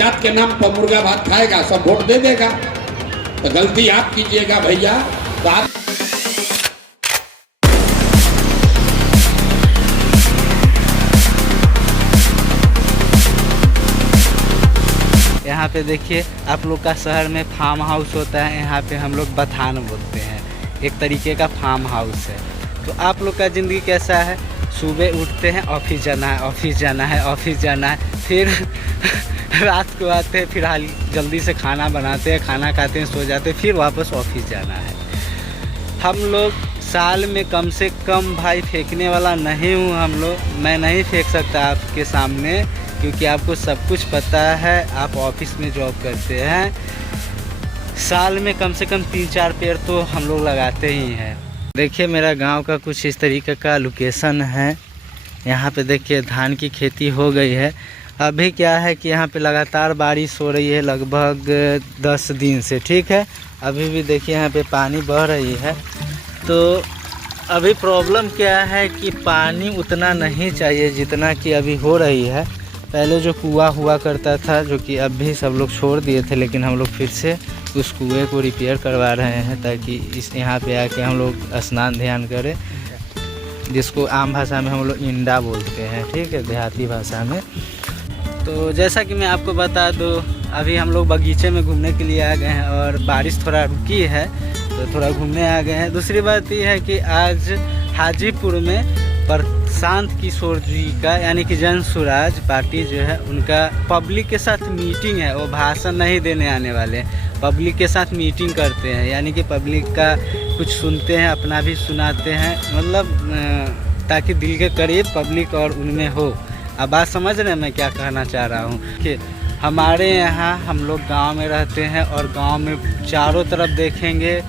जात के नाम पर मुर्गा भात खाएगा, सब वोट दे देगा। तो गलती आप कीजिएगा भैया। तो आप यहाँ पे देखिए आप लोग का शहर में फार्म हाउस होता है, यहाँ पे हम लोग बथान बोलते हैं, एक तरीके का फार्म हाउस है। तो आप लोग का ज़िंदगी कैसा है? सुबह उठते हैं, ऑफिस जाना है, ऑफिस जाना है, ऑफिस जाना है, फिर रात को आते हैं, फिर हाल जल्दी से खाना बनाते हैं, खाना खाते हैं, सो जाते हैं, फिर वापस ऑफिस जाना है। हम लोग साल में कम से कम, भाई फेंकने वाला नहीं हूँ हम लोग, मैं नहीं फेंक सकता आपके सामने, क्योंकि आपको सब कुछ पता है, आप ऑफिस में जॉब करते हैं। साल में कम से कम 3-4 पेड़ तो हम लोग लगाते ही हैं। देखिए मेरा गांव का कुछ इस तरीके का लोकेशन है। यहाँ पे देखिए धान की खेती हो गई है। अभी क्या है कि यहाँ पे लगातार बारिश हो रही है लगभग 10 दिन से, ठीक है। अभी भी देखिए यहाँ पे पानी बह रही है। तो अभी प्रॉब्लम क्या है कि पानी उतना नहीं चाहिए जितना कि अभी हो रही है। पहले जो कुआं हुआ करता था, जो कि अब भी सब लोग छोड़ दिए थे, लेकिन हम लोग फिर से उस कुएं को रिपेयर करवा रहे हैं, ताकि इस यहाँ पे आके हम लोग स्नान ध्यान करें, जिसको आम भाषा में हम लोग इंडा बोलते हैं, ठीक है, देहाती भाषा में। तो जैसा कि मैं आपको बता दूं, अभी हम लोग बगीचे में घूमने के लिए आ गए हैं और बारिश थोड़ा रुकी है, तो थोड़ा घूमने आ गए हैं। दूसरी बात ये है कि आज हाजीपुर में प्रशांत किशोर जी का, यानी कि जन स्वराज पार्टी जो है, उनका पब्लिक के साथ मीटिंग है। वो भाषण नहीं देने आने वाले, पब्लिक के साथ मीटिंग करते हैं, यानी कि पब्लिक का कुछ सुनते हैं, अपना भी सुनाते हैं, मतलब ताकि दिल के करीब पब्लिक और उनमें हो। अब बात समझ रहे हैं मैं क्या कहना चाह रहा हूँ कि हमारे यहाँ हम लोग गांव में रहते हैं, और गांव में चारों तरफ देखेंगे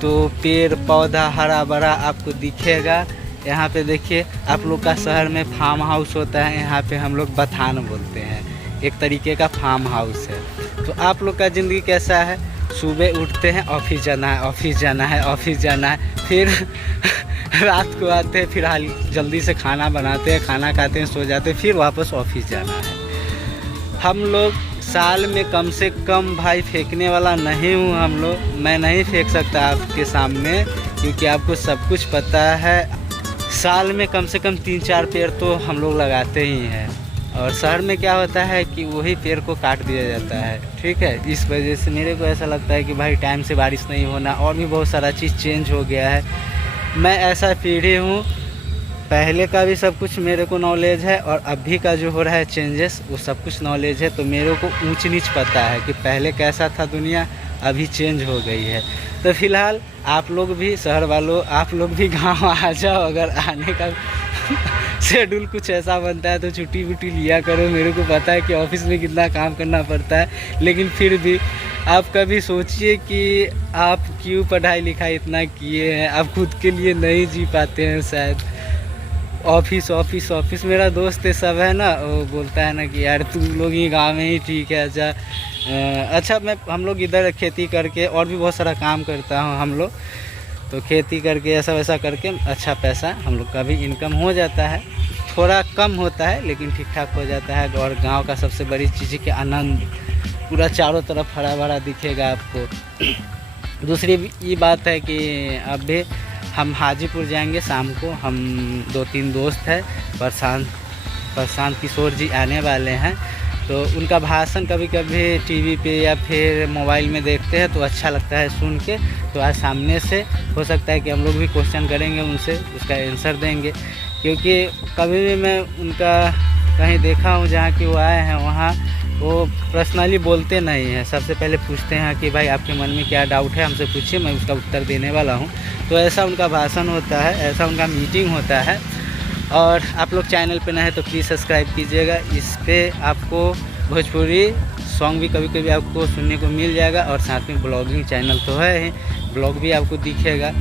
तो पेड़ पौधा हरा भरा आपको दिखेगा। यहाँ पे देखिए आप लोग का शहर में फार्म हाउस होता है, यहाँ पे हम लोग बथान बोलते हैं, एक तरीके का फार्म हाउस है। तो आप लोग का ज़िंदगी कैसा है? सुबह उठते हैं, ऑफिस जाना है, ऑफिस जाना है, ऑफिस जाना है, फिर रात को आते हैं, फिर हाल जल्दी से खाना बनाते हैं, खाना खाते हैं, सो जाते हैं, फिर वापस ऑफिस जाना है। हम लोग साल में कम से कम, भाई फेंकने वाला नहीं हूँ हम लोग, मैं नहीं फेंक सकता आपके सामने, क्योंकि आपको सब कुछ पता है। साल में कम से कम 3-4 पेड़ तो हम लोग लगाते ही हैं, और शहर में क्या होता है कि वही पेड़ को काट दिया जाता है, ठीक है। इस वजह से मेरे को ऐसा लगता है कि भाई टाइम से बारिश नहीं होना, और भी बहुत सारा चीज़ चेंज हो गया है। मैं ऐसा पीढ़ी हूँ, पहले का भी सब कुछ मेरे को नॉलेज है, और अभी का जो हो रहा है चेंजेस, वो सब कुछ नॉलेज है। तो मेरे को ऊंच नीच पता है कि पहले कैसा था दुनिया, अभी चेंज हो गई है। तो फिलहाल आप लोग भी, शहर वालों, आप लोग भी गांव आ जाओ। अगर आने का शेड्यूल कुछ ऐसा बनता है तो छुट्टी वुट्टी लिया करो। मेरे को पता है कि ऑफिस में कितना काम करना पड़ता है, लेकिन फिर भी आप कभी सोचिए कि आप क्यों पढ़ाई लिखाई इतना किए हैं, आप खुद के लिए नहीं जी पाते हैं शायद। ऑफिस ऑफिस ऑफिस, मेरा दोस्त सब है ना, वो बोलता है ना कि यार तू लोग ही गाँव में ही ठीक है। अच्छा हम लोग इधर खेती करके और भी बहुत सारा काम करता हूँ हम लोग, तो खेती करके ऐसा वैसा करके अच्छा पैसा हम लोग का भी इनकम हो जाता है। थोड़ा कम होता है लेकिन ठीक ठाक हो जाता है। और गांव का सबसे बड़ी चीज़ है कि आनंद, पूरा चारों तरफ हरा भरा दिखेगा आपको। दूसरी ये बात है कि अभी हम हाजीपुर जाएंगे शाम को, हम 2-3 दोस्त हैं, प्रशांत किशोर जी आने वाले हैं। तो उनका भाषण कभी कभी टीवी पे या फिर मोबाइल में देखते हैं तो अच्छा लगता है सुन के। तो आज सामने से हो सकता है कि हम लोग भी क्वेश्चन करेंगे उनसे, उसका आंसर देंगे, क्योंकि कभी भी मैं उनका कहीं देखा हूँ जहाँ कि वो आए हैं, वहाँ वो पर्सनली बोलते नहीं हैं। सबसे पहले पूछते हैं कि भाई आपके मन में क्या डाउट है, हमसे पूछिए, मैं उसका उत्तर देने वाला हूँ। तो ऐसा उनका भाषण होता है, ऐसा उनका मीटिंग होता है। और आप लोग चैनल पे नए हैं तो प्लीज़ सब्सक्राइब कीजिएगा। इस पर आपको भोजपुरी सॉन्ग भी कभी कभी आपको सुनने को मिल जाएगा, और साथ में ब्लॉगिंग चैनल तो है ही, ब्लॉग भी आपको दिखेगा।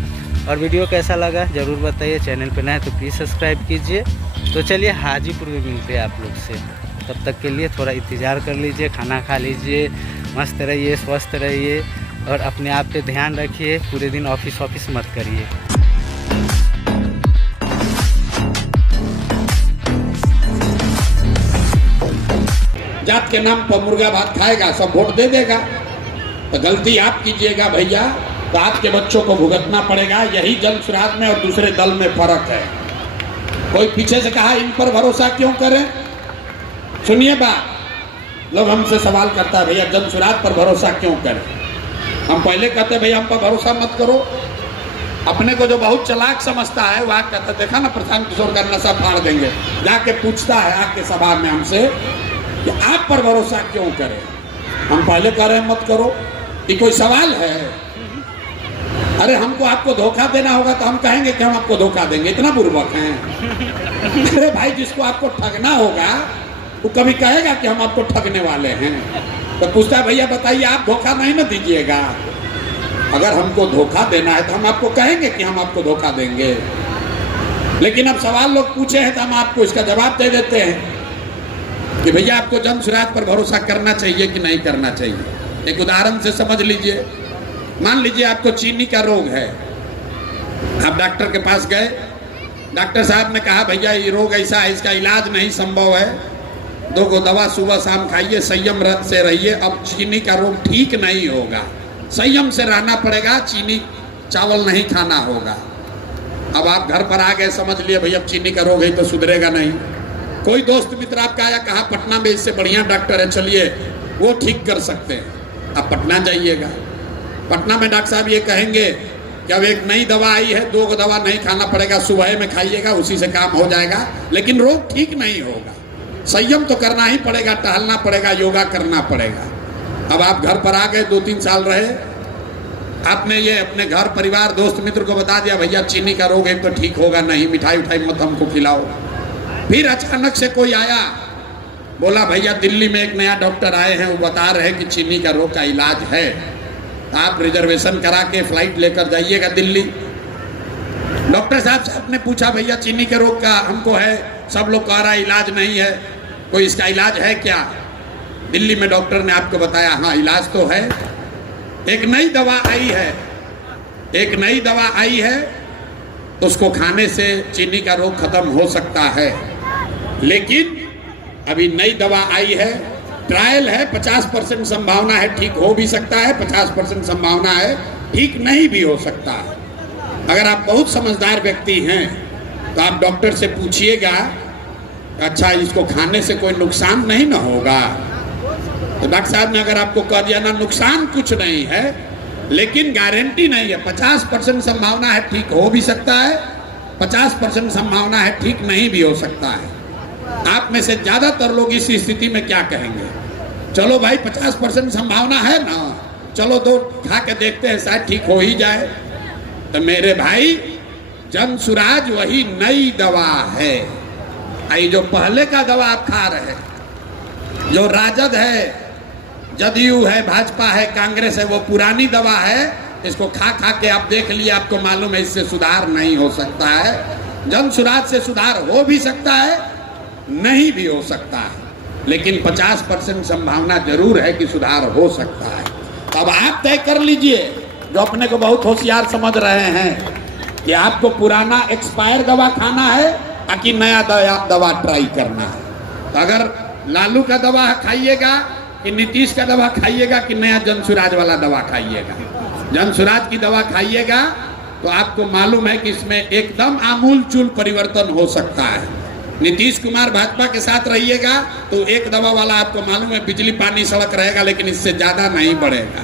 और वीडियो कैसा लगा ज़रूर बताइए। चैनल पे नए हैं तो प्लीज़ सब्सक्राइब कीजिए। तो चलिए हाजीपुर में मिलते हैं आप लोग से, तब तक के लिए थोड़ा इंतज़ार कर लीजिए, खाना खा लीजिए, मस्त रहिए, स्वस्थ रहिए, और अपने आप पे ध्यान रखिए। पूरे दिन ऑफिस मत करिए। जब जात के नाम पर मुर्गा भात खाएगा, सब वोट दे देगा। तो गलती आप कीजिएगा भैया, तो आपके बच्चों को भुगतना पड़ेगा। यही जन सुराज में और दूसरे दल में फर्क है। कोई पीछे से कहा इन पर भरोसा क्यों करें? सुनिए बात, लोग हमसे सवाल करता है भैया जन सुराज पर भरोसा क्यों करें। हम पहले कहते भैया हम पर भरोसा मत करो। अपने को जो बहुत चालाक समझता है वह कहता देखा ना प्रशांत किशोर का नशा फाड़ देंगे, जाके पूछता है आके सभा में हमसे कि आप पर भरोसा क्यों करें। हम पहले कह रहे हैं मत करो, ये कोई सवाल है? अरे हमको आपको धोखा देना होगा तो हम कहेंगे कि हम आपको धोखा देंगे, इतना बुर्बक हैं। अरे भाई जिसको आपको ठगना होगा वो कभी कहेगा कि हम आपको ठगने वाले हैं? तो पूछता है भैया बताइए आप धोखा नहीं ना दीजिएगा। अगर हमको धोखा देना है तो हम आपको कहेंगे कि हम आपको धोखा देंगे। लेकिन अब सवाल लोग पूछे हैं तो हम आपको इसका जवाब दे देते हैं कि भैया आपको जन सुराज पर भरोसा करना चाहिए कि नहीं करना चाहिए। एक उदाहरण से समझ लीजिए। मान लीजिए आपको चीनी का रोग है, आप डॉक्टर के पास गए, डॉक्टर साहब ने कहा भैया ये रोग ऐसा है, इसका इलाज नहीं संभव है, 2 दवा सुबह शाम खाइए, संयम से रहिए, अब चीनी का रोग ठीक नहीं होगा, संयम से रहना पड़ेगा, चीनी चावल नहीं खाना होगा। अब आप घर पर आ गए, समझ लिए भैया अब चीनी का रोग है तो सुधरेगा नहीं। कोई दोस्त मित्र आपका आया, कहा पटना में इससे बढ़िया डॉक्टर है, चलिए वो ठीक कर सकते हैं। आप पटना जाइएगा, पटना में डॉक्टर साहब ये कहेंगे कि अब एक नई दवा आई है, 2 दवा नहीं खाना पड़ेगा, सुबह में खाइएगा, उसी से काम हो जाएगा, लेकिन रोग ठीक नहीं होगा। संयम तो करना ही पड़ेगा, टहलना पड़ेगा, योगा करना पड़ेगा। अब आप घर पर आ गए, 2-3 साल रहे, आपने ये अपने घर परिवार दोस्त मित्र को बता दिया भैया चीनी का रोग है तो ठीक होगा नहीं, मिठाई उठाई मत हमको खिलाओ। फिर अचानक से कोई आया, बोला भैया दिल्ली में एक नया डॉक्टर आए हैं, वो बता रहे हैं कि चीनी का रोग का इलाज है, आप रिजर्वेशन करा के फ्लाइट लेकर जाइएगा दिल्ली। डॉक्टर साहब से आपने पूछा भैया चीनी के रोग का हमको है, सब लोग कह रहा है इलाज नहीं है, कोई इसका इलाज है क्या? दिल्ली में डॉक्टर ने आपको बताया हाँ इलाज तो है, एक नई दवा आई है, एक नई दवा आई है, तो उसको खाने से चीनी का रोग खत्म हो सकता है। लेकिन अभी नई दवा आई है, ट्रायल है, 50% संभावना है ठीक हो भी सकता है, 50% संभावना है ठीक नहीं भी हो सकता है। अगर आप बहुत समझदार व्यक्ति हैं तो आप डॉक्टर से पूछिएगा अच्छा इसको खाने से कोई नुकसान नहीं ना होगा। तो डॉक्टर साहब ने अगर आपको कह दिया ना नुकसान कुछ नहीं है लेकिन गारंटी नहीं है, 50% संभावना है ठीक हो भी सकता है, 50% संभावना है ठीक नहीं भी हो सकता है। आप में से ज्यादातर लोग इस स्थिति में क्या कहेंगे? चलो भाई 50% संभावना है ना, चलो 2 खा के देखते हैं शायद ठीक हो ही जाए। तो मेरे भाई जन सुराज वही नई दवा है। आई जो पहले का दवा आप खा रहे हैं, जो राजद है, जदयू है, भाजपा है, कांग्रेस है, वो पुरानी दवा है। इसको खा खा के आप देख लिए, आपको मालूम है इससे सुधार नहीं हो सकता है। जन सुराज से सुधार हो भी सकता है, नहीं भी हो सकता है, लेकिन 50% संभावना जरूर है कि सुधार हो सकता है। तो अब आप तय कर लीजिए, जो अपने को बहुत होशियार समझ रहे हैं, कि आपको पुराना एक्सपायर दवा खाना है कि नया दवा ट्राई करना है। तो अगर लालू का दवा खाइएगा कि नीतीश का दवा खाइएगा कि नया जनसुराज वाला दवा खाइएगा? जनसुराज की दवा खाइएगा तो आपको मालूम है कि इसमें एकदम आमूल चूल परिवर्तन हो सकता है। नीतीश कुमार भाजपा के साथ रहिएगा तो एक दवा वाला आपको मालूम है बिजली पानी सड़क रहेगा, लेकिन इससे ज्यादा नहीं बढ़ेगा।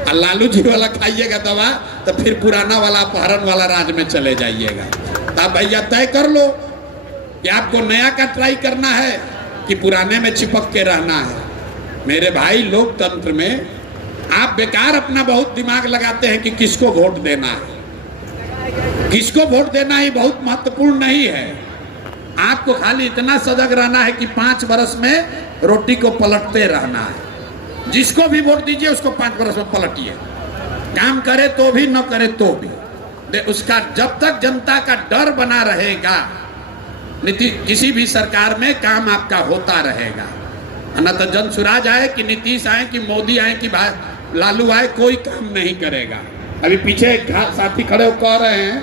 और लालू जी वाला खाइएगा दवा तो फिर पुराना वाला अपहरण वाला राज में चले जाइएगा। तब भैया तय कर लो कि आपको नया का ट्राई करना है कि पुराने में चिपक के रहना है। मेरे भाई लोकतंत्र में आप बेकार अपना बहुत दिमाग लगाते हैं कि किसको वोट देना है। किसको वोट देना ही बहुत महत्वपूर्ण नहीं है। आपको खाली इतना सजग रहना है कि 5 वर्ष में रोटी को पलटते रहना है। जिसको भी वोट दीजिए उसको 5 वर्ष में पलटिए, काम करे तो भी न करे तो भी। उसका जब तक जनता का डर बना रहेगा किसी भी सरकार में काम आपका होता रहेगा। न तो जनसुराज आए कि नीतीश आए कि मोदी आए कि लालू आए, कोई काम नहीं करेगा। अभी पीछे एक साथी खड़े हो कह रहे हैं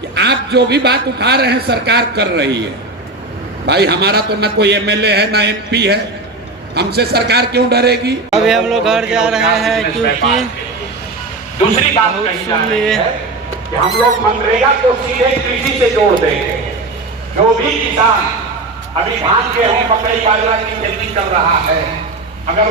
कि आप जो भी बात उठा रहे हैं सरकार कर रही है। भाई हमारा तो ना कोई एमएलए है ना एमपी है, हमसे सरकार क्यों डरेगी? अभी हम लोग घर जा रहे हैं क्योंकि दूसरी बात कही जा रही है कि हम लोग मनरेगा को सीधे कृषि से जोड़ देंगे। जो भी किसान अभी धान गेहूं मकई बाजरा की खेती कर रहा है, अगर